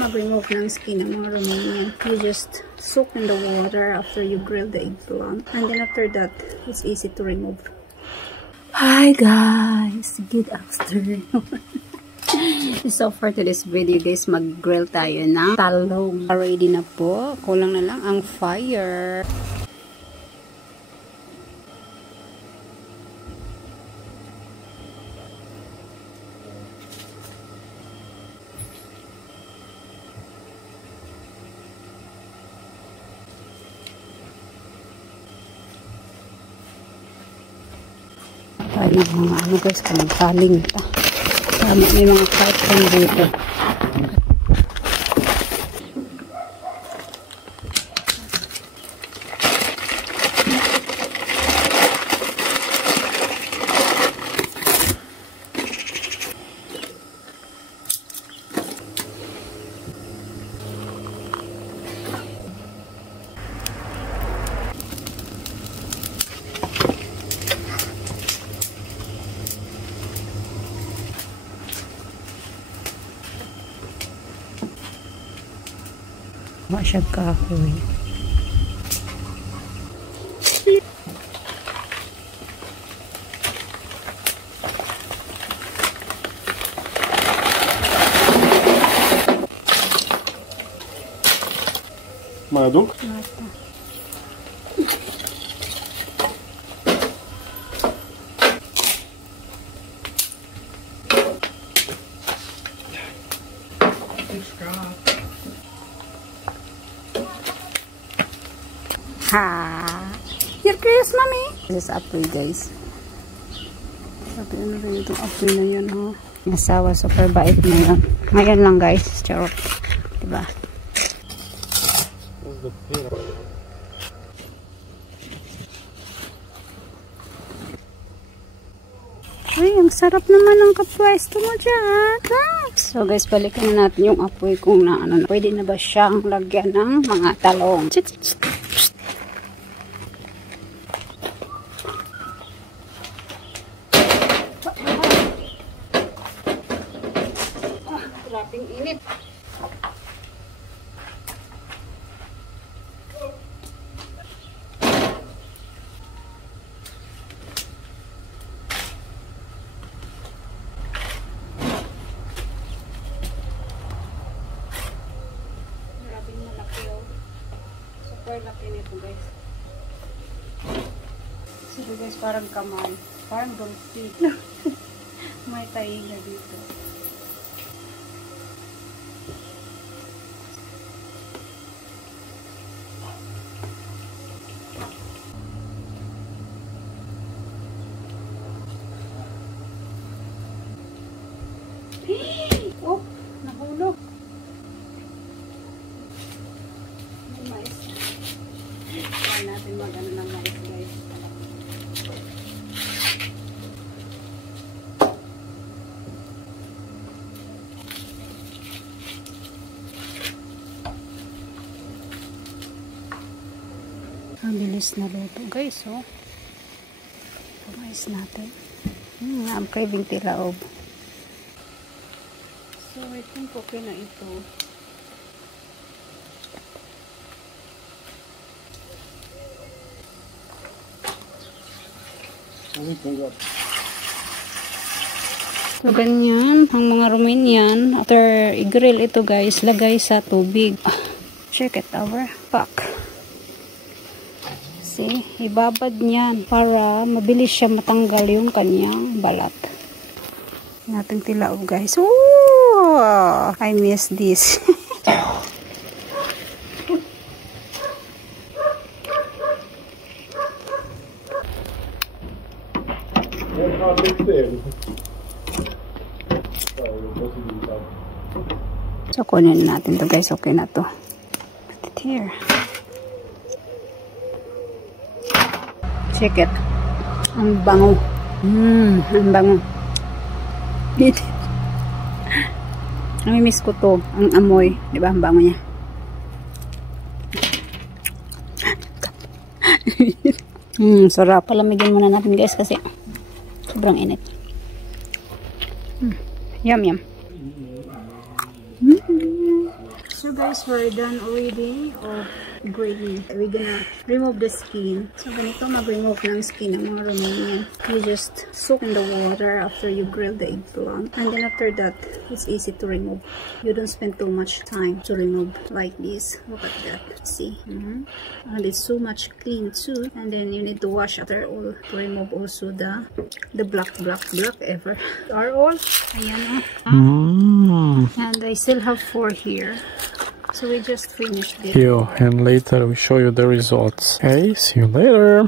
mag-remove ng skin ng mga Romanian, you just soak in the water after you grill the eggplant. And then after that, it's easy to remove. Hi guys! Good afternoon. So for today's video guys, mag-grill tayo ng talong. Ready na po. Kulang na lang ang fire. Tayo mga ano guys, kaling ito. May mga carton dito. Masyag kahoy. Mai aduc? Asta. Ha! You're curious, mommy? This is apoy, guys. Sabi ano rin itong apoy na yun, ha? Asawa, super bait na yun. Ngayon lang, guys. Charot. Diba? Ay, ang sarap naman ng kapwesto mo dyan. So guys, balikan na natin yung apoy kung na ano. Pwede na ba siyang lagyan ng mga talong? Grabing init. Grabing malaki oh. Super laki nito guys. So guys, parang kamay. Parang dolphin. May tainga dito. Oh, nahulog. May mais. Kaya natin mag-ano ng mais, guys. Ang bilis na luto, guys, oh. Mais natin. I'm craving tilaob. So, I think okay na ito. So, ganyan. Ang mga Romanian, after i-grill ito guys, lagay sa tubig. Check it our pack. See, ibabad niyan para mabilis siya matanggal yung kanyang balat. Nating tilaob guys. Ooh, I miss this. So kunin natin to guys. Okay na to. Put it here. Check it. Ang bango. Ang bango. Namimiss ko to, ang amoy, di ba? Ang bango niya. Sarap. Palamigin muna natin guys kasi sobrang init. Yum yum. So guys, we're done already of grilling. We're gonna remove the skin. So ganito mag-remove ng skin ng mga Romanian. You just soak in the water after you grill the eggplant. And then after that, it's easy to remove. You don't spend too much time to remove like this. Look at that. See? And it's so much clean too. And then you need to wash after all to remove also the black ever. Are all? Ayan o. And I still have 4 here. So we just finished it. And later we show you the results. Okay, see you later.